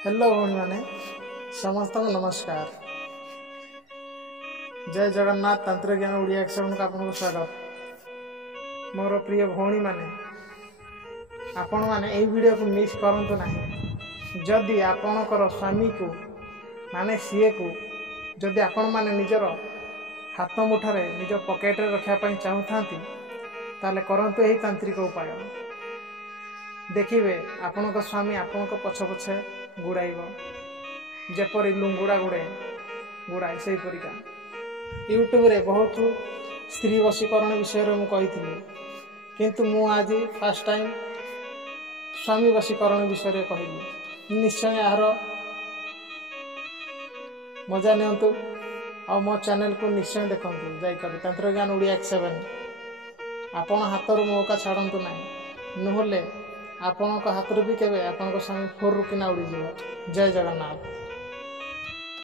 Hello भौणी मैंने समस्त को नमस्कार। जय जगन्नाथ तंत्र ज्ञान ओडिया एक्सएवन का आपको स्वागत। मोर प्रिय भौणी मैंने आपण मैंने यही वीडियो को मिस करंतु नहीं। जदि आपणकर स्वामी को माने सीए को जदि आपण मैंने निजर हाथ मुठारे निज पकेट रे रखा चाहूता ताले करंतु यही तांत्रिक उपाय। देखिए आपण स्वामी आपण पछ पछे गुड़ाइब जेपरी लुंगुड़ा गुड़ाए से परिका। यूट्यूब रे बहुत स्त्री वशीकरण विषय में कही किंतु मु आज फर्स्ट टाइम स्वामी वशीकरण विषय कहली। निश्चय यार मजा नियंतु और मो चैनल को निश्चय देखु जाकर तंत्र ज्ञान ओडिया एक्सएवन। आपण हाथ मौका छाड़ू ना नहले आपण हाथ भी केवे आपण स्वामी फोर रुकिना उड़ी। जय जगन्नाथ।